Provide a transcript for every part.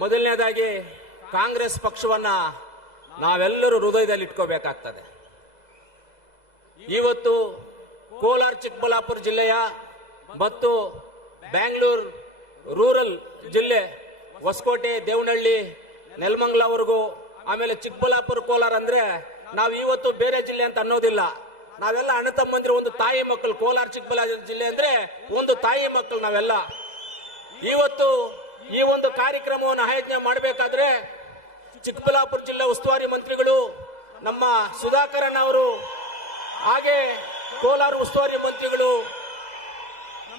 ಮೊದಲನೇದಾಗಿ ಕಾಂಗ್ರೆಸ್ ಪಕ್ಷವನ್ನ ನಾವೆಲ್ಲರೂ ಹೃದಯದಲ್ಲಿ ಇಟ್ಕೋಬೇಕಾಗ್ತದೆ. ಇವತ್ತು ಕೋಲಾರ ಚಿಕ್ಕಬಳ್ಳಾಪುರ ಜಿಲ್ಲೆಯ ಮತ್ತು ಬ್ಯಾಂಗ್ಳೂರ್ ರೂರಲ್ ಜಿಲ್ಲೆ ಹೊಸಕೋಟೆ ದೇವನಹಳ್ಳಿ ನೆಲಮಂಗಲವರೆಗೂ ಆಮೇಲೆ ಚಿಕ್ಕಬಳ್ಳಾಪುರ ಕೋಲಾರ ಅಂದ್ರೆ ನಾವು ಇವತ್ತು ಬೇರೆ ಜಿಲ್ಲೆ ಅಂತ ಅನ್ನೋದಿಲ್ಲ. ನಾವೆಲ್ಲ ಅಣ್ಣ ತಮ್ಮಂದಿರು, ಒಂದು ತಾಯಿ ಮಕ್ಕಳು. ಕೋಲಾರ ಚಿಕ್ಕಬಳ್ಳಾಪುರ ಜಿಲ್ಲೆ ಅಂದ್ರೆ ಒಂದು ತಾಯಿ ಮಕ್ಕಳು ನಾವೆಲ್ಲ. ಇವತ್ತು ಈ ಒಂದು ಕಾರ್ಯಕ್ರಮವನ್ನು ಆಯೋಜನೆ ಮಾಡಬೇಕಾದ್ರೆ ಚಿಕ್ಕಬಳ್ಳಾಪುರ ಜಿಲ್ಲಾ ಉಸ್ತುವಾರಿ ಮಂತ್ರಿಗಳು ನಮ್ಮ ಸುಧಾಕರನ್ ಅವರು, ಹಾಗೆ ಕೋಲಾರ ಉಸ್ತುವಾರಿ ಮಂತ್ರಿಗಳು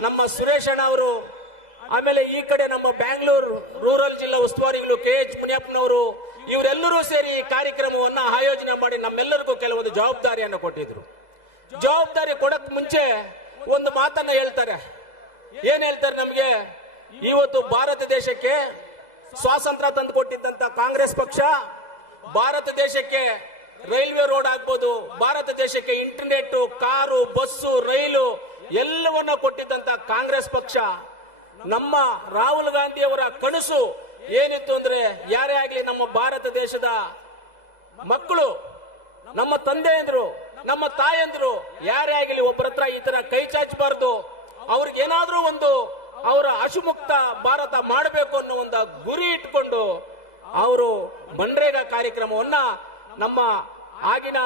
ನಮ್ಮ ಸುರೇಶ್ ಅಣ್ಣ ಅವರು, ಆಮೇಲೆ ಈ ಕಡೆ ನಮ್ಮ ಬ್ಯಾಂಗ್ಳೂರ್ ರೂರಲ್ ಜಿಲ್ಲಾ ಉಸ್ತುವಾರಿಗಳು KH ಮುನಿಯಪ್ಪನವರು, ಇವರೆಲ್ಲರೂ ಸೇರಿ ಈ ಕಾರ್ಯಕ್ರಮವನ್ನ ಆಯೋಜನೆ ಮಾಡಿ ನಮ್ಮೆಲ್ಲರಿಗೂ ಕೆಲವೊಂದು ಜವಾಬ್ದಾರಿಯನ್ನು ಕೊಟ್ಟಿದ್ರು. ಜವಾಬ್ದಾರಿ ಕೊಡಕ್ ಮುಂಚೆ ಒಂದು ಮಾತನ್ನ ಹೇಳ್ತಾರೆ. ಏನ್ ಹೇಳ್ತಾರೆ? ನಮ್ಗೆ ಇವತ್ತು ಭಾರತ ದೇಶಕ್ಕೆ ಸ್ವಾತಂತ್ರ್ಯ ತಂದು ಕೊಟ್ಟಿದ್ದಂತ ಕಾಂಗ್ರೆಸ್ ಪಕ್ಷ, ಭಾರತ ದೇಶಕ್ಕೆ ರೈಲ್ವೆ ರೋಡ್ ಆಗ್ಬೋದು, ಭಾರತ ದೇಶಕ್ಕೆ ಇಂಟರ್ನೆಟ್, ಕಾರು, ಬಸ್ಸು, ರೈಲು ಎಲ್ಲವನ್ನ ಕೊಟ್ಟಿದ್ದಂತ ಕಾಂಗ್ರೆಸ್ ಪಕ್ಷ, ನಮ್ಮ ರಾಹುಲ್ ಗಾಂಧಿ ಅವರ ಕನಸು ಏನಿತ್ತು ಅಂದ್ರೆ, ಯಾರೇ ಆಗ್ಲಿ ನಮ್ಮ ಭಾರತ ದೇಶದ ಮಕ್ಕಳು, ನಮ್ಮ ತಂದೆಯಂದ್ರು, ನಮ್ಮ ತಾಯಂದ್ರು ಯಾರೇ ಆಗಲಿ ಒಬ್ಬರ ಹತ್ರ ಈ ತರ ಕೈ ಚಾಚಬಾರ್ದು, ಅವ್ರಿಗೇನಾದ್ರೂ ಒಂದು ಅವರ ಹಸುಮುಕ್ತ ಭಾರತ ಮಾಡಬೇಕು ಅನ್ನೋ ಒಂದು ಗುರಿ ಇಟ್ಕೊಂಡು ಅವರು ಮನ್ರೇಗಾ ಕಾರ್ಯಕ್ರಮವನ್ನ ನಮ್ಮ ಆಗಿನ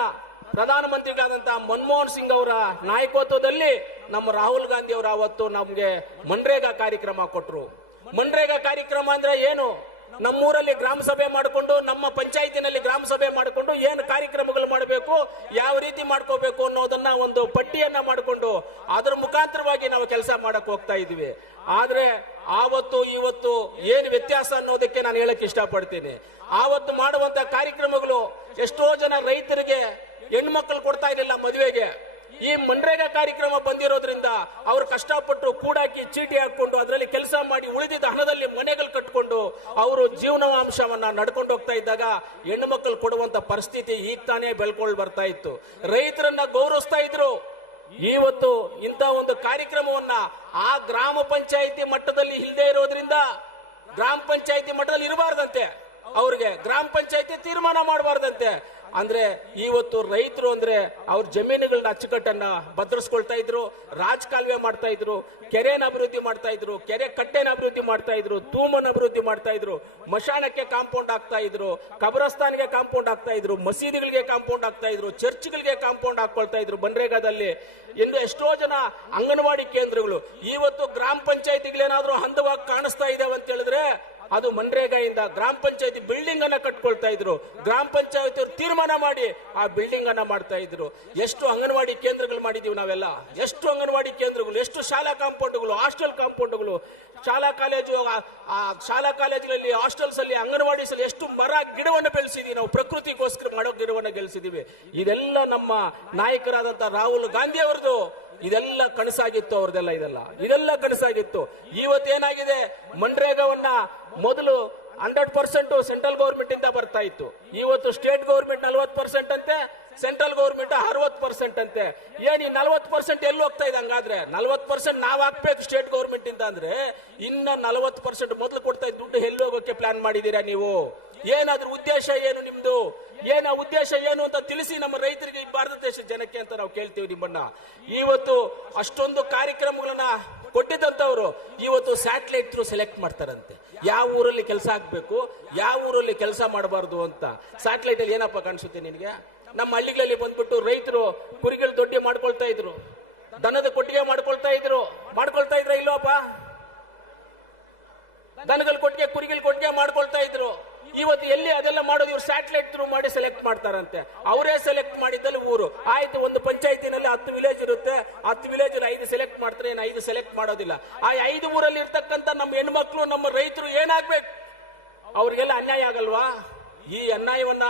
ಪ್ರಧಾನಮಂತ್ರಿಗಳಾದಂತಹ ಮನಮೋಹನ್ ಸಿಂಗ್ ಅವರ ನಾಯಕತ್ವದಲ್ಲಿ ನಮ್ಮ ರಾಹುಲ್ ಗಾಂಧಿ ಅವರು ಅವತ್ತು ನಮ್ಗೆ ಮನ್ರೇಗಾ ಕಾರ್ಯಕ್ರಮ ಕೊಟ್ಟರು. ಮನ್ರೇಗಾ ಕಾರ್ಯಕ್ರಮ ಅಂದ್ರೆ ಏನು? ನಮ್ಮೂರಲ್ಲಿ ಗ್ರಾಮ ಸಭೆ ಮಾಡಿಕೊಂಡು, ನಮ್ಮ ಪಂಚಾಯತಿನಲ್ಲಿ ಗ್ರಾಮ ಸಭೆ ಮಾಡಿಕೊಂಡು ಏನು ಕಾರ್ಯಕ್ರಮಗಳು ಮಾಡಬೇಕು, ಯಾವ ರೀತಿ ಮಾಡ್ಕೋಬೇಕು ಅನ್ನೋದನ್ನ ಒಂದು ಪಟ್ಟಿಯನ್ನ ಮಾಡಿಕೊಂಡು ಅದರ ಮುಖಾಂತರವಾಗಿ ನಾವು ಕೆಲಸ ಮಾಡಕ್ ಹೋಗ್ತಾ ಇದ್ವಿ. ಆದ್ರೆ ಆವತ್ತು ಇವತ್ತು ಏನು ವ್ಯತ್ಯಾಸ ಅನ್ನೋದಕ್ಕೆ ನಾನು ಹೇಳಕ್ ಇಷ್ಟಪಡ್ತೀನಿ. ಆವತ್ತು ಮಾಡುವಂತ ಕಾರ್ಯಕ್ರಮಗಳು ಎಷ್ಟೋ ಜನ ರೈತರಿಗೆ ಹೆಣ್ಮಕ್ಳು ಕೊಡ್ತಾ ಇರಲಿಲ್ಲ ಮದುವೆಗೆ. ಈ ಮನ್ರೇಗಾ ಕಾರ್ಯಕ್ರಮ ಬಂದಿರೋದ್ರಿಂದ ಅವರು ಕಷ್ಟಪಟ್ಟು ಕೂಡಾಕಿ ಚೀಟಿ ಹಾಕೊಂಡು ಅದರಲ್ಲಿ ಕೆಲಸ ಮಾಡಿ ಉಳಿದಿದ್ದ ಹಣದಲ್ಲಿ ಮನೆಗಳು ಕಟ್ಕೊಂಡು ಅವರು ಜೀವನಾಂಶವನ್ನ ನಡ್ಕೊಂಡು ಹೋಗ್ತಾ ಇದ್ದಾಗ ಹೆಣ್ಣು ಮಕ್ಕಳು ಕೊಡುವಂತ ಪರಿಸ್ಥಿತಿ ಈಗ ತಾನೇ ಬೆಳ್ಕೊಂಡು ಬರ್ತಾ ಇತ್ತು. ರೈತರನ್ನ ಗೌರವಿಸ್ತಾ ಇದ್ರು. ಇವತ್ತು ಇಂಥ ಒಂದು ಕಾರ್ಯಕ್ರಮವನ್ನ ಆ ಗ್ರಾಮ ಪಂಚಾಯಿತಿ ಮಟ್ಟದಲ್ಲಿ ಇಲ್ಲದೆ ಇರೋದ್ರಿಂದ, ಗ್ರಾಮ ಪಂಚಾಯಿತಿ ಮಟ್ಟದಲ್ಲಿ ಇರಬಾರ್ದಂತೆ, ಅವ್ರಿಗೆ ಗ್ರಾಮ ಪಂಚಾಯಿತಿ ತೀರ್ಮಾನ ಮಾಡಬಾರ್ದಂತೆ. ಅಂದ್ರೆ ಇವತ್ತು ರೈತರು ಅಂದ್ರೆ ಅವ್ರ ಜಮೀನುಗಳನ್ನ ಅಚ್ಚುಕಟ್ಟನ್ನ ಭದ್ರಿಸ್ಕೊಳ್ತಾ ಇದ್ರು, ರಾಜಕಾಲುವೆ ಮಾಡ್ತಾ ಇದ್ರು, ಕೆರೆನ ಅಭಿವೃದ್ಧಿ ಮಾಡ್ತಾ ಇದ್ರು, ಕೆರೆ ಕಟ್ಟೆನ ಅಭಿವೃದ್ಧಿ ಮಾಡ್ತಾ ಇದ್ರು, ತೂಮನ ಅಭಿವೃದ್ಧಿ ಮಾಡ್ತಾ ಇದ್ರು, ಮಶಾನಕ್ಕೆ ಕಾಂಪೌಂಡ್ ಆಗ್ತಾ ಇದ್ರು, ಕಬ್ರಸ್ತಾನ್ಗೆ ಕಾಂಪೌಂಡ್ ಆಗ್ತಾ ಇದ್ರು, ಮಸೀದಿಗಳಿಗೆ ಕಾಂಪೌಂಡ್ ಆಗ್ತಾ ಇದ್ರು, ಚರ್ಚ್ಗಳಿಗೆ ಕಾಂಪೌಂಡ್ ಹಾಕೊಳ್ತಾ ಇದ್ರು ಮನ್ರೇಗಾದಲ್ಲಿ. ಇನ್ನು ಎಷ್ಟೋ ಜನ ಅಂಗನವಾಡಿ ಕೇಂದ್ರಗಳು ಇವತ್ತು ಗ್ರಾಮ ಪಂಚಾಯತಿಗಳೇನಾದ್ರೂ ಹಂತವಾಗಿ ಕಾಣಿಸ್ತಾ ಇದಾವೆ ಅಂತ ಹೇಳಿದ್ರೆ ಅದು ಮನ್ರೇಗಾಯಿಂದ ಗ್ರಾಮ ಪಂಚಾಯತಿ ಬಿಲ್ಡಿಂಗ್ ಅನ್ನ ಕಟ್ಕೊಳ್ತಾ ಇದ್ರು. ಗ್ರಾಮ ಪಂಚಾಯತಿ ತೀರ್ಮಾನ ಮಾಡಿ ಆ ಬಿಲ್ಡಿಂಗ್ ಅನ್ನ ಮಾಡ್ತಾ ಇದ್ರು. ಎಷ್ಟು ಅಂಗನವಾಡಿ ಕೇಂದ್ರಗಳು ಮಾಡಿದೀವಿ ನಾವೆಲ್ಲ, ಎಷ್ಟು ಅಂಗನವಾಡಿ ಕೇಂದ್ರಗಳು, ಎಷ್ಟು ಶಾಲಾ ಕಾಂಪೌಂಡ್ಗಳು, ಹಾಸ್ಟೆಲ್ ಕಾಂಪೌಂಡ್ಗಳು, ಶಾಲಾ ಕಾಲೇಜುಗಳಲ್ಲಿ, ಹಾಸ್ಟೆಲ್ಸ್ ಅಲ್ಲಿ, ಅಂಗನವಾಡೀಸ್ ಅಲ್ಲಿ ಎಷ್ಟು ಮರ ಗಿಡವನ್ನು ಬೆಳೆಸಿದೀವಿ ನಾವು, ಪ್ರಕೃತಿಗೋಸ್ಕರ ಮಾಡೋ ಗಿಡವನ್ನು ಗೆಲ್ಸಿದೀವಿ. ಇದೆಲ್ಲ ನಮ್ಮ ನಾಯಕರಾದಂತಹ ರಾಹುಲ್ ಗಾಂಧಿ ಅವರದು ಇದೆಲ್ಲ ಕನಸಾಗಿತ್ತು. ಅವ್ರದೆಲ್ಲ ಇದೆಲ್ಲ ಕನಸಾಗಿತ್ತು. ಇವತ್ತೇನಾಗಿದೆ, ಮನ್ರೇಗಾವನ್ನ ಮೊದಲು 100% ಸೆಂಟ್ರಲ್ ಗೌರ್ಮೆಂಟ್ ಇಂದ ಬರ್ತಾ ಇತ್ತು. ಇವತ್ತು ಸ್ಟೇಟ್ ಗೌರ್ಮೆಂಟ್ 40% ಅಂತೆ, ಸೆಂಟ್ರಲ್ ಗೌರ್ಮೆಂಟ್ 60% ಅಂತೆ. ಏನ್ ಈ 40% ಎಲ್ಲಿ ಹೋಗ್ತಾ ಇದೆ? ಹಂಗಾದ್ರೆ 40% ನಾವ್ ಹಾಕ್ಬೇಕು ಸ್ಟೇಟ್ ಗೌರ್ಮೆಂಟ್ ಇಂದ ಅಂದ್ರೆ ಇನ್ನ 40% ಮೊದಲು ಕೊಡ್ತಾ ಇದ್ದ ದುಡ್ಡು ಎಲ್ಲಿ ಹೋಗೋಕೆ ಪ್ಲಾನ್ ಮಾಡಿದೀರಾ ನೀವು? ಏನಾದ್ರೂ ಉದ್ದೇಶ ಏನು ನಿಮ್ದು? ಉದ್ದೇಶ ಏನು ಅಂತ ತಿಳಿಸಿ ನಮ್ಮ ರೈತರಿಗೆ, ಈ ಭಾರತ ದೇಶ ಜನಕ್ಕೆ ಅಂತ ನಾವು ಕೇಳ್ತೀವಿ ನಿಮ್ಮನ್ನ. ಇವತ್ತು ಅಷ್ಟೊಂದು ಕಾರ್ಯಕ್ರಮಗಳನ್ನ ಕೊಟ್ಟಿದ್ದಂತವ್ರು ಇವತ್ತು ಸ್ಯಾಟಲೈಟ್ ಥ್ರೂ ಸೆಲೆಕ್ಟ್ ಮಾಡ್ತಾರಂತೆ, ಯಾವ ಊರಲ್ಲಿ ಕೆಲಸ ಆಗ್ಬೇಕು, ಯಾವ ಊರಲ್ಲಿ ಕೆಲಸ ಮಾಡಬಾರ್ದು ಅಂತ. ಸ್ಯಾಟಲೈಟ್ ಅಲ್ಲಿ ಏನಪ್ಪ ಕಾಣಿಸುತ್ತೆ ನಿನಗೆ? ನಮ್ಮ ಹಳ್ಳಿಗಳಲ್ಲಿ ಬಂದ್ಬಿಟ್ಟು ರೈತರು ಕುರಿಗಳು ದೊಡ್ಡಿ ಮಾಡ್ಕೊಳ್ತಾ ಇದ್ರು, ದನದ ಕೊಟ್ಟಿಗೆ ಮಾಡ್ಕೊಳ್ತಾ ಇದ್ರ ಇಲ್ಲೋಪ್ಪ? ದನಗಳ ಕೊಟ್ಟಿಗೆ, ಕುರಿಗಳ ಕೊಟ್ಟಿಗೆ ಮಾಡ್ಕೊಳ್ತಾ ಇದ್ರು. ಇವತ್ತು ಎಲ್ಲಿ ಅದೆಲ್ಲ ಮಾಡೋದು? ಇವ್ರು ಸ್ಯಾಟಲೈಟ್ ಥ್ರೂ ಮಾಡಿ ಸೆಲೆಕ್ಟ್ ಮಾಡ್ತಾರಂತೆ. ಅವರೇ ಸೆಲೆಕ್ಟ್ ಮಾಡಿದ್ದಲ್ಲಿ ಊರು ಆಯ್ತು. ಒಂದು ಪಂಚಾಯತಿನಲ್ಲಿ 10 ವಿಲೇಜ್ ಇರುತ್ತೆ, 10 ವಿಲೇಜ್ 5 ಸೆಲೆಕ್ಟ್ ಮಾಡ್ತಾರೆ, 5 ಸೆಲೆಕ್ಟ್ ಮಾಡೋದಿಲ್ಲ. ಆ 5 ಊರಲ್ಲಿ ಇರ್ತಕ್ಕಂಥ ನಮ್ಮ ಹೆಣ್ಮಕ್ಳು, ನಮ್ಮ ರೈತರು ಏನಾಗ್ಬೇಕು? ಅವ್ರಿಗೆಲ್ಲ ಅನ್ಯಾಯ ಆಗಲ್ವಾ? ಈ ಅನ್ಯಾಯವನ್ನ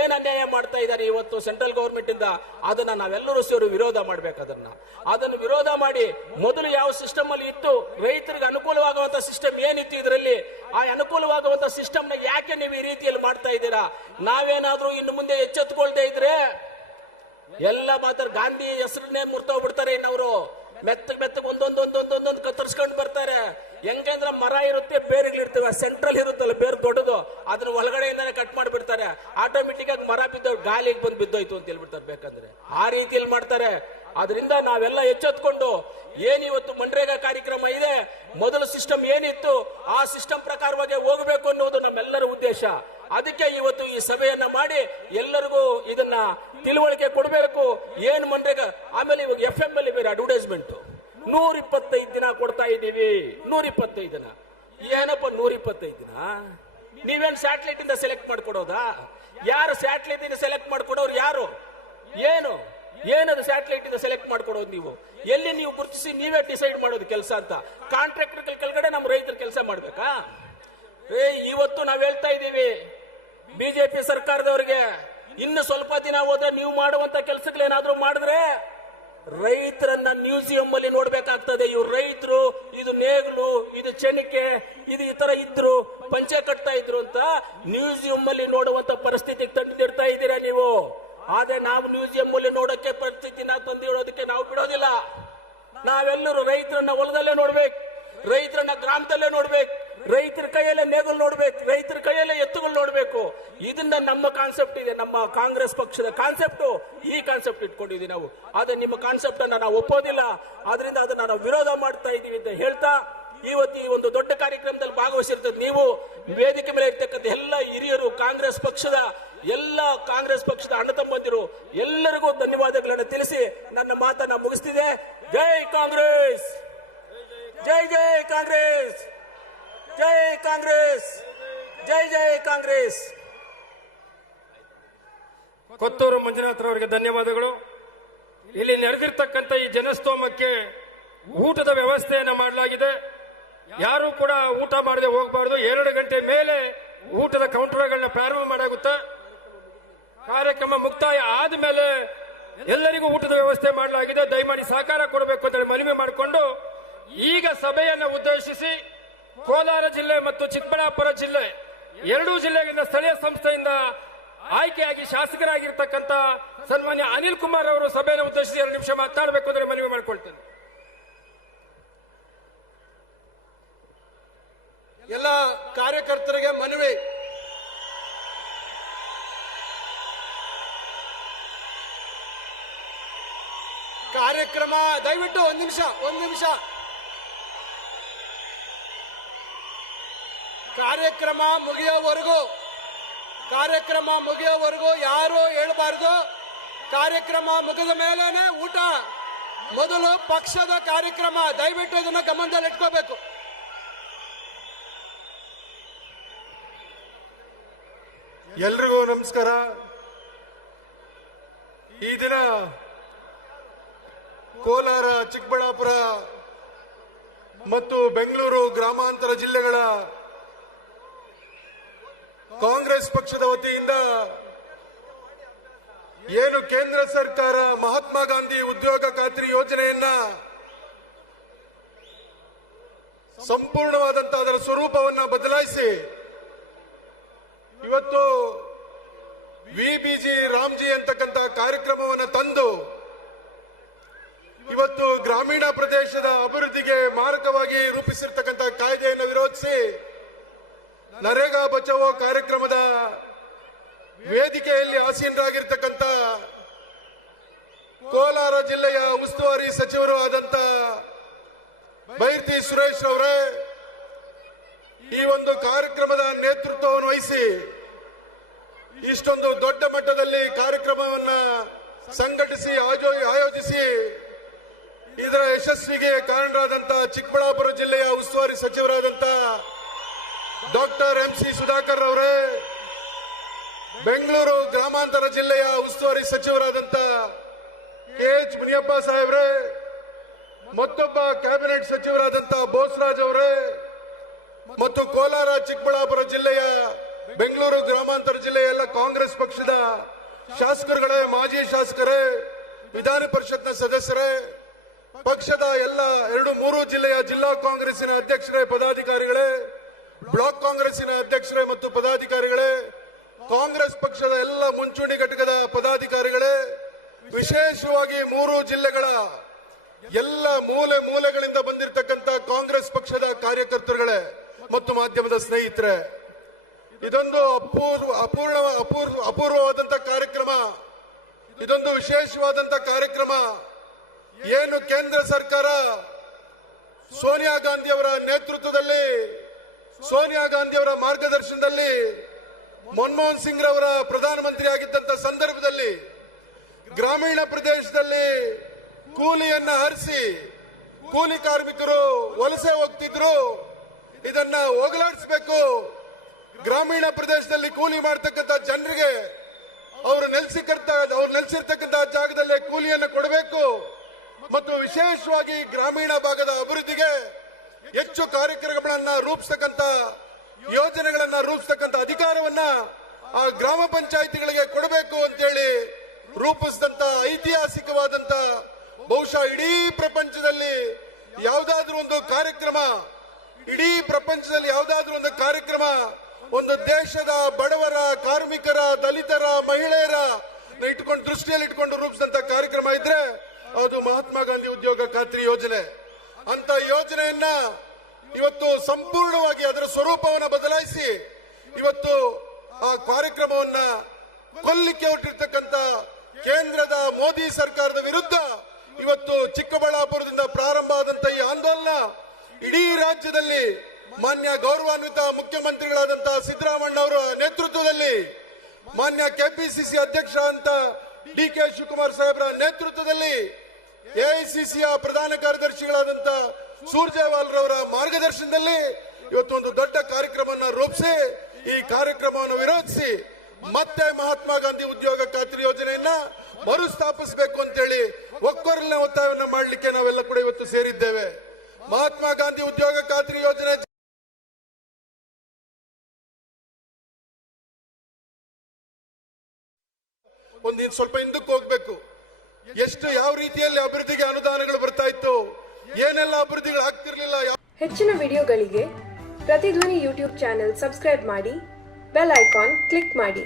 ಏನ್ ಅನ್ಯಾಯ ಮಾಡ್ತಾ ಇದ್ದಾರೆ ಇವತ್ತು ಸೆಂಟ್ರಲ್ ಗೌರ್ಮೆಂಟ್ ಇಂದ, ಅದನ್ನ ನಾವೆಲ್ಲರೂ ಸೇರಿ ವಿರೋಧ ಮಾಡ್ಬೇಕು. ಅದನ್ನು ವಿರೋಧ ಮಾಡಿ ಮೊದಲು ಯಾವ ಸಿಸ್ಟಮ್ ಅಲ್ಲಿ ಇತ್ತು, ರೈತರಿಗೆ ಅನುಕೂಲವಾಗುವಂತ ಸಿಸ್ಟಮ್ ಏನಿತ್ತು ಇದರಲ್ಲಿ, ಆ ಅನುಕೂಲವಾಗುವಂತ ಸಿಸ್ಟಮ್ ನ ಯಾಕೆ ನೀವು ಈ ರೀತಿಯಲ್ಲಿ ಮಾಡ್ತಾ ಇದ್ದೀರಾ? ನಾವೇನಾದ್ರೂ ಇನ್ನು ಮುಂದೆ ಎಚ್ಚೆತ್ತುಕೊಳ್ದೇ ಇದ್ರೆ ಎಲ್ಲ ಮಾತ್ರ ಗಾಂಧಿ ಹೆಸರನ್ನೇ ಮುರ್ತೋಗ್ಬಿಡ್ತಾರೆ. ಇನ್ನವರು ಮೆತ್ತಗೆ ಒಂದೊಂದು ಕತ್ತರಿಸ್ಕೊಂಡು ಬರ್ತಾರೆ. ಹೆಂಗಂದ್ರೆ ಮರ ಇರುತ್ತೆ, ಬೇರುಗಳಿರ್ತವೆ, ಸೆಂಟ್ರಲ್ ಇರುತ್ತಲ್ಲ ಬೇರು ದೊಡ್ಡದು, ಅದನ್ನ ಒಳಗಡೆಯಿಂದಾನೆ ಕಟ್ ಮಾಡಿಬಿಡ್ತಾರೆ. ಆಟೋಮೆಟಿಕ್ ಆಗಿ ಮರ ಬಿದ್ದವ್ ಗಾಳಿಗೆ ಬಂದು ಬಿದ್ದೋಯ್ತು ಅಂತ ಹೇಳ್ಬಿಡ್ತಾರೆ. ಬೇಕಂದ್ರೆ ಆ ರೀತಿಯಲ್ಲಿ ಮಾಡ್ತಾರೆ. ಅದರಿಂದ ನಾವೆಲ್ಲ ಎಚ್ಚೆತ್ಕೊಂಡು ಏನಿವತ್ತು ಮನ್ರೇಗಾ ಕಾರ್ಯಕ್ರಮ ಇದೆ, ಮೊದಲ ಸಿಸ್ಟಮ್ ಏನಿತ್ತು ಆ ಸಿಸ್ಟಮ್ ಪ್ರಕಾರವಾಗಿ ಹೋಗಬೇಕು ಅನ್ನೋದು ನಮ್ಮೆಲ್ಲರ ಉದ್ದೇಶ. ಅದಕ್ಕೆ ಇವತ್ತು ಈ ಸಭೆಯನ್ನ ಮಾಡಿ ಎಲ್ಲರಿಗೂ ಇದನ್ನ ತಿಳುವಳಿಕೆ ಕೊಡಬೇಕು. ಏನು ಮನ್ರೇಗಾ, ಆಮೇಲೆ ಇವಾಗ FM ಅಲ್ಲಿ ಬೇರೆ ಅಡ್ವರ್ಟೈಸ್ಮೆಂಟ್ 125 ದಿನ ಕೊಡ್ತಾ ಇದ್ದೀವಿ. 125 ದಿನ ಏನಪ್ಪ 125 ದಿನ? ನೀವೇನ್ ಸ್ಯಾಟಲೈಟ್ ಇಂದ ಸೆಲೆಕ್ಟ್ ಮಾಡ್ಕೊಡೋದಾ? ಯಾರು ಸ್ಯಾಟಲೈಟ್ ಇಂದ ಸೆಲೆಕ್ಟ್ ಮಾಡ್ಕೊಡೋರು ಯಾರು? ಏನದು ಸ್ಯಾಟಲೈಟ್ ಇಂದ ಸೆಲೆಕ್ಟ್ ಮಾಡ್ಕೊಡೋದು? ನೀವು ಎಲ್ಲಿ ನೀವು ಗುರುತಿಸಿ ನೀವೇ ಡಿಸೈಡ್ ಮಾಡೋದು ಕೆಲಸ ಅಂತ? ಕಾಂಟ್ರಾಕ್ಟರ್ ಕೆಳಗಡೆ ನಮ್ಮ ರೈತರು ಕೆಲಸ ಮಾಡ್ಬೇಕಾ? ಇವತ್ತು ನಾವ್ ಹೇಳ್ತಾ ಇದ್ದೀವಿ ಬಿಜೆಪಿ ಸರ್ಕಾರದವರಿಗೆ, ಇನ್ನು ಸ್ವಲ್ಪ ದಿನ ಹೋದ್ರೆ ನೀವು ಮಾಡುವಂತ ಕೆಲಸಗಳೇನಾದ್ರೂ ಮಾಡಿದ್ರೆ ರೈತರನ್ನ ಮ್ಯೂಸಿಯಂ ಅಲ್ಲಿ ನೋಡ್ಬೇಕಾಗ್ತದೆ. ಇವ್ರು ರೈತರು, ಇದು ನೇಗ್ಲು, ಇದು ಚೆಣಿಕೆ, ಇದು ಈ ತರ ಇದ್ರು, ಪಂಚೆ ಕಟ್ತಾ ಇದ್ರು ಅಂತ ಮ್ಯೂಸಿಯಂ ಅಲ್ಲಿ ನೋಡುವಂತ ಪರಿಸ್ಥಿತಿಗೆ ತಂದಿಡ್ತಾ ಇದ್ದೀರಾ ನೀವು. ಆದ್ರೆ ನಾವು ಮ್ಯೂಸಿಯಂ ಅಲ್ಲಿ ನೋಡಕ್ಕೆ ಪರಿಸ್ಥಿತಿನ ತಂದಿಡೋದಕ್ಕೆ ನಾವು ಬಿಡೋದಿಲ್ಲ. ನಾವೆಲ್ಲರೂ ರೈತರನ್ನ ಹೊಲದಲ್ಲೇ ನೋಡ್ಬೇಕು, ರೈತರನ್ನ ಗ್ರಾಮದಲ್ಲೇ ನೋಡ್ಬೇಕು, ರೈತರ ಕೈಯಲ್ಲೇ ನೇಗುಲು ನೋಡ್ಬೇಕು, ರೈತರ ಕೈಯಲ್ಲೇ ಎತ್ತುಗಳು ನೋಡ್ಬೇಕು. ಇದನ್ನ ನಮ್ಮ ಕಾನ್ಸೆಪ್ಟ್ ಇದೆ, ನಮ್ಮ ಕಾಂಗ್ರೆಸ್ ಪಕ್ಷದ ಕಾನ್ಸೆಪ್ಟ್. ಈ ಕಾನ್ಸೆಪ್ಟ್ ಇಟ್ಕೊಂಡಿದ್ದೀವಿ ನಾವು. ಆದ್ರೆ ನಿಮ್ಮ ಕಾನ್ಸೆಪ್ಟ್ ಅನ್ನ ನಾವು ಒಪ್ಪೋದಿಲ್ಲ. ಆದ್ರಿಂದ ಅದನ್ನ ನಾವು ವಿರೋಧ ಮಾಡ್ತಾ ಇದ್ದೀವಿ ಅಂತ ಹೇಳ್ತಾ, ಇವತ್ತು ಈ ಒಂದು ದೊಡ್ಡ ಕಾರ್ಯಕ್ರಮದಲ್ಲಿ ಭಾಗವಹಿಸಿರ್ತದೆ ನೀವು ವೇದಿಕೆ ಮೇಲೆ ಇರ್ತಕ್ಕಂಥ ಎಲ್ಲ ಹಿರಿಯರು, ಕಾಂಗ್ರೆಸ್ ಪಕ್ಷದ ಅಣ್ಣ ತಮ್ಮಂದಿರು ಎಲ್ಲರಿಗೂ ಧನ್ಯವಾದಗಳನ್ನು ತಿಳಿಸಿ ನನ್ನ ಮಾತನ್ನ ಮುಗಿಸ್ತಿದೆ. ಜೈ ಕಾಂಗ್ರೆಸ್, ಜೈ ಜೈ ಕಾಂಗ್ರೆಸ್, ಜೈ ಕಾಂಗ್ರೆಸ್, ಜೈ ಜೈ ಕಾಂಗ್ರೆಸ್. ಕೊತ್ತೂರು ಮಂಜುನಾಥರವರಿಗೆ ಧನ್ಯವಾದಗಳು. ಇಲ್ಲಿ ನಡೆದಿರ್ತಕ್ಕಂಥ ಈ ಜನಸ್ತೋಮಕ್ಕೆ ಊಟದ ವ್ಯವಸ್ಥೆಯನ್ನ ಮಾಡಲಾಗಿದೆ. ಯಾರು ಕೂಡ ಊಟ ಮಾಡದೆ ಹೋಗಬಾರದು. 2 ಗಂಟೆ ಮೇಲೆ ಊಟದ ಕೌಂಟರ್ಗಳನ್ನ ಪ್ರಾರಂಭ ಮಾಡಾಗುತ್ತೆ. ಕಾರ್ಯಕ್ರಮ ಮುಕ್ತಾಯ ಆದ್ಮೇಲೆ ಎಲ್ಲರಿಗೂ ಊಟದ ವ್ಯವಸ್ಥೆ ಮಾಡಲಾಗಿದೆ. ದಯಮಾಡಿ ಸಹಕಾರ ಕೊಡಬೇಕು ಅಂತ ಮನವಿ ಮಾಡಿಕೊಂಡು ಈಗ ಸಭೆಯನ್ನು ಉದ್ದೇಶಿಸಿ ಕೋಲಾರ ಜಿಲ್ಲೆ ಮತ್ತು ಚಿಕ್ಕಬಳ್ಳಾಪುರ ಜಿಲ್ಲೆ ಎರಡೂ ಜಿಲ್ಲೆಗಳಿಂದ ಸ್ಥಳೀಯ ಸಂಸ್ಥೆಯಿಂದ ಆಯ್ಕೆಯಾಗಿ ಶಾಸಕರಾಗಿರ್ತಕ್ಕಂಥ ಸನ್ಮಾನ್ಯ ಅನಿಲ್ ಕುಮಾರ್ ಅವರು ಸಭೆಯನ್ನು ಉದ್ದೇಶಿಸಿ 2 ನಿಮಿಷ ಮಾತನಾಡಬೇಕು ಅಂದರೆ ಮನವಿ ಮಾಡಿಕೊಳ್ತೇನೆ. ಎಲ್ಲ ಕಾರ್ಯಕರ್ತರಿಗೆ ಮನವಿ, ಕಾರ್ಯಕ್ರಮ ದಯವಿಟ್ಟು ಒಂದು ನಿಮಿಷ ಕಾರ್ಯಕ್ರಮ ಮುಗಿಯೋವರೆಗೂ ಯಾರು ಹೇಳಬಾರದು. ಕಾರ್ಯಕ್ರಮ ಮುಗಿದ ಮೇಲೇನೆ ಊಟ. ಮೊದಲು ಪಕ್ಷದ ಕಾರ್ಯಕ್ರಮ, ದಯವಿಟ್ಟು ಇದನ್ನ ಗಮನದಲ್ಲಿ ಇಟ್ಕೋಬೇಕು. ಎಲ್ರಿಗೂ ನಮಸ್ಕಾರ. ಈ ದಿನ ಕೋಲಾರ, ಚಿಕ್ಕಬಳ್ಳಾಪುರ ಮತ್ತು ಬೆಂಗಳೂರು ಗ್ರಾಮಾಂತರ ಜಿಲ್ಲೆಗಳ ಕಾಂಗ್ರೆಸ್ ಪಕ್ಷದ ವತಿಯಿಂದ ಏನು ಕೇಂದ್ರ ಸರ್ಕಾರ ಮಹಾತ್ಮ ಗಾಂಧಿ ಉದ್ಯೋಗ ಖಾತ್ರಿ ಯೋಜನೆಯನ್ನ ಸಂಪೂರ್ಣವಾದಂತಹ ಅದರ ಸ್ವರೂಪವನ್ನ ಬದಲಾಯಿಸಿ ಇವತ್ತು ವಿಬಿಜಿ ರಾಮ್ಜಿ ಅಂತಕ್ಕಂಥ ಕಾರ್ಯಕ್ರಮವನ್ನು ತಂದು ಇವತ್ತು ಗ್ರಾಮೀಣ ಪ್ರದೇಶದ ಅಭಿವೃದ್ಧಿಗೆ ಮಾರಕವಾಗಿ ರೂಪಿಸಿರ್ತಕ್ಕಂಥ ಕಾಯ್ದೆಯನ್ನು ವಿರೋಧಿಸಿ ನರೇಗಾ ಬಚಾವೋ ಕಾರ್ಯಕ್ರಮದ ವೇದಿಕೆಯಲ್ಲಿ ಆಸೀನರಾಗಿರ್ತಕ್ಕಂಥ ಕೋಲಾರ ಜಿಲ್ಲೆಯ ಉಸ್ತುವಾರಿ ಸಚಿವರು ಆದಂತ ಬೈರ್ತಿ ಸುರೇಶ್ ಅವರೇ ಈ ಒಂದು ಕಾರ್ಯಕ್ರಮದ ನೇತೃತ್ವವನ್ನು ವಹಿಸಿ ಇಷ್ಟೊಂದು ದೊಡ್ಡ ಮಟ್ಟದಲ್ಲಿ ಕಾರ್ಯಕ್ರಮವನ್ನ ಸಂಘಟಿಸಿ ಆಯೋಜಿಸಿ ಇದರ ಯಶಸ್ವಿಗೆ ಕಾರಣರಾದಂತ ಚಿಕ್ಕಬಳ್ಳಾಪುರ ಜಿಲ್ಲೆಯ ಉಸ್ತುವಾರಿ ಸಚಿವರಾದಂತ ಡಾಕ್ಟರ್ MC ಸುಧಾಕರ್ ಅವರೇ, ಬೆಂಗಳೂರು ಗ್ರಾಮಾಂತರ ಜಿಲ್ಲೆಯ ಉಸ್ತುವಾರಿ ಸಚಿವರಾದಂತ KH ಮುನಿಯಪ್ಪ ಸಾಹೇಬ್ರೆ, ಮತ್ತೊಬ್ಬ ಕ್ಯಾಬಿನೆಟ್ ಸಚಿವರಾದಂತ ಬೋಸರಾಜ್ ಅವರೇ ಮತ್ತು ಕೋಲಾರ ಚಿಕ್ಕಬಳ್ಳಾಪುರ ಜಿಲ್ಲೆಯ ಬೆಂಗಳೂರು ಗ್ರಾಮಾಂತರ ಜಿಲ್ಲೆಯ ಎಲ್ಲ ಕಾಂಗ್ರೆಸ್ ಪಕ್ಷದ ಶಾಸಕರುಗಳೇ, ಮಾಜಿ ಶಾಸಕರೇ, ವಿಧಾನ ಪರಿಷತ್ನ ಸದಸ್ಯರೇ, ಪಕ್ಷದ ಎಲ್ಲ 2-3 ಜಿಲ್ಲೆಯ ಜಿಲ್ಲಾ ಕಾಂಗ್ರೆಸ್ಸಿನ ಅಧ್ಯಕ್ಷರೇ, ಪದಾಧಿಕಾರಿಗಳೇ, ಬ್ಲಾಕ್ ಕಾಂಗ್ರೆಸ್ಸಿನ ಅಧ್ಯಕ್ಷರೇ ಮತ್ತು ಪದಾಧಿಕಾರಿಗಳೇ, ಕಾಂಗ್ರೆಸ್ ಪಕ್ಷದ ಎಲ್ಲ ಮುಂಚೂಣಿ ಘಟಕದ ಪದಾಧಿಕಾರಿಗಳೇ, ವಿಶೇಷವಾಗಿ 3 ಜಿಲ್ಲೆಗಳ ಎಲ್ಲ ಮೂಲೆ ಮೂಲೆಗಳಿಂದ ಬಂದಿರತಕ್ಕಂತ ಕಾಂಗ್ರೆಸ್ ಪಕ್ಷದ ಕಾರ್ಯಕರ್ತರುಗಳೇ ಮತ್ತು ಮಾಧ್ಯಮದ ಸ್ನೇಹಿತರೆ, ಇದೊಂದು ಅಪೂರ್ವವಾದಂತ ಕಾರ್ಯಕ್ರಮ. ಇದೊಂದು ವಿಶೇಷವಾದಂತ ಕಾರ್ಯಕ್ರಮ. ಏನು ಕೇಂದ್ರ ಸರ್ಕಾರ ಸೋನಿಯಾ ಗಾಂಧಿ ಅವರ ನೇತೃತ್ವದಲ್ಲಿ, ಸೋನಿಯಾ ಗಾಂಧಿ ಅವರ ಮಾರ್ಗದರ್ಶನದಲ್ಲಿ ಮನಮೋಹನ್ ಸಿಂಗ್ ರವರ ಪ್ರಧಾನಮಂತ್ರಿ ಆಗಿದ್ದಂತ ಸಂದರ್ಭದಲ್ಲಿ ಗ್ರಾಮೀಣ ಪ್ರದೇಶದಲ್ಲಿ ಕೂಲಿಯನ್ನ ಹರಿಸಿ ಕೂಲಿ ಕಾರ್ಮಿಕರು ವಲಸೆ ಹೋಗ್ತಿದ್ರು. ಇದನ್ನ ಹೋಗಲಾಡಿಸಬೇಕು. ಗ್ರಾಮೀಣ ಪ್ರದೇಶದಲ್ಲಿ ಕೂಲಿ ಮಾಡ್ತಕ್ಕಂಥ ಜನರಿಗೆ ಅವರು ನೆಲೆಸಿರ್ತಕ್ಕಂಥ ಜಾಗದಲ್ಲೇ ಕೂಲಿಯನ್ನು ಕೊಡಬೇಕು ಮತ್ತು ವಿಶೇಷವಾಗಿ ಗ್ರಾಮೀಣ ಭಾಗದ ಅಭಿವೃದ್ಧಿಗೆ ಹೆಚ್ಚು ಕಾರ್ಯಕ್ರಮಗಳನ್ನ ರೂಪಿಸ್ತಕ್ಕಂಥ ಯೋಜನೆಗಳನ್ನ ರೂಪಿಸ್ತಕ್ಕಂಥ ಅಧಿಕಾರವನ್ನ ಆ ಗ್ರಾಮ ಪಂಚಾಯಿತಿಗಳಿಗೆ ಕೊಡಬೇಕು ಅಂತೇಳಿ ರೂಪಿಸಿದಂತ ಐತಿಹಾಸಿಕವಾದಂತ, ಬಹುಶಃ ಇಡೀ ಪ್ರಪಂಚದಲ್ಲಿ ಯಾವುದಾದ್ರೂ ಒಂದು ಕಾರ್ಯಕ್ರಮ, ಒಂದು ದೇಶದ ಬಡವರ, ಕಾರ್ಮಿಕರ, ದಲಿತರ, ಮಹಿಳೆಯರ ದೃಷ್ಟಿಯಲ್ಲಿ ಇಟ್ಕೊಂಡು ರೂಪಿಸಿದಂತ ಕಾರ್ಯಕ್ರಮ ಇದ್ರೆ ಅದು ಮಹಾತ್ಮ ಗಾಂಧಿ ಉದ್ಯೋಗ ಖಾತ್ರಿ ಯೋಜನೆ. ಅಂತ ಯೋಜನೆಯನ್ನ ಇವತ್ತು ಸಂಪೂರ್ಣವಾಗಿ ಅದರ ಸ್ವರೂಪವನ್ನು ಬದಲಾಯಿಸಿ ಇವತ್ತು ಆ ಕಾರ್ಯಕ್ರಮವನ್ನ ಕೊಲ್ಲಿಕ್ಕೆ ಹೊರಟಿರ್ತಕ್ಕಂಥ ಕೇಂದ್ರದ ಮೋದಿ ಸರ್ಕಾರದ ವಿರುದ್ಧ ಇವತ್ತು ಚಿಕ್ಕಬಳ್ಳಾಪುರದಿಂದ ಪ್ರಾರಂಭ ಆದಂತ ಈ ಆಂದೋಲನ ಇಡೀ ರಾಜ್ಯದಲ್ಲಿ ಮಾನ್ಯ ಗೌರವಾನ್ವಿತ ಮುಖ್ಯಮಂತ್ರಿಗಳಾದಂತಹ ಸಿದ್ದರಾಮಯ್ಯ ಅವರ ನೇತೃತ್ವದಲ್ಲಿ, ಮಾನ್ಯ ಕೆಪಿಸಿಸಿ ಅಧ್ಯಕ್ಷ ಅಂತ ಡಿ.ಕೆ. ಶಿವಕುಮಾರ್ ಸಾಹೇಬರ ನೇತೃತ್ವದಲ್ಲಿ, ಎಐಸಿಸಿಯ ಪ್ರಧಾನ ಕಾರ್ಯದರ್ಶಿಗಳಾದಂತ ಸೂರ್ಜೇವಾಲ್ ರವರ ಮಾರ್ಗದರ್ಶನದಲ್ಲಿ ಇವತ್ತು ಒಂದು ದೊಡ್ಡ ಕಾರ್ಯಕ್ರಮವನ್ನು ರೂಪಿಸಿ ಈ ಕಾರ್ಯಕ್ರಮವನ್ನು ವಿರೋಧಿಸಿ ಮತ್ತೆ ಮಹಾತ್ಮ ಗಾಂಧಿ ಉದ್ಯೋಗ ಖಾತ್ರಿ ಯೋಜನೆಯನ್ನ ಮರುಸ್ಥಾಪಿಸಬೇಕು ಅಂತೇಳಿ ಒಕ್ಕೊರಲಿನ ಒತ್ತಾಯವನ್ನು ಮಾಡಲಿಕ್ಕೆ ನಾವೆಲ್ಲ ಕೂಡ ಇವತ್ತು ಸೇರಿದ್ದೇವೆ. ಮಹಾತ್ಮ ಗಾಂಧಿ ಉದ್ಯೋಗ ಖಾತ್ರಿ ಯೋಜನೆ ಸ್ವಲ್ಪ ಹಿಂದಕ್ಕೆ ಹೋಗ್ಬೇಕು. ಯಾವ ರೀತಿಯಲ್ಲಿ ಅಭಿವೃದ್ಧಿಗೆ ಅನುದಾನಗಳು ಬರ್ತಾ ಇತ್ತು, ಏನೆಲ್ಲ ಅಭಿವೃದ್ಧಿಗಳು ಆಗ್ತಿರ್ಲಿಲ್ಲ. ಹೆಚ್ಚಿನ ವಿಡಿಯೋಗಳಿಗೆ ಪ್ರತಿಧ್ವನಿ ಯೂಟ್ಯೂಬ್ ಚಾನೆಲ್ ಸಬ್ಸ್ಕ್ರೈಬ್ ಮಾಡಿ, ಬೆಲ್ ಐಕಾನ್ ಕ್ಲಿಕ್ ಮಾಡಿ.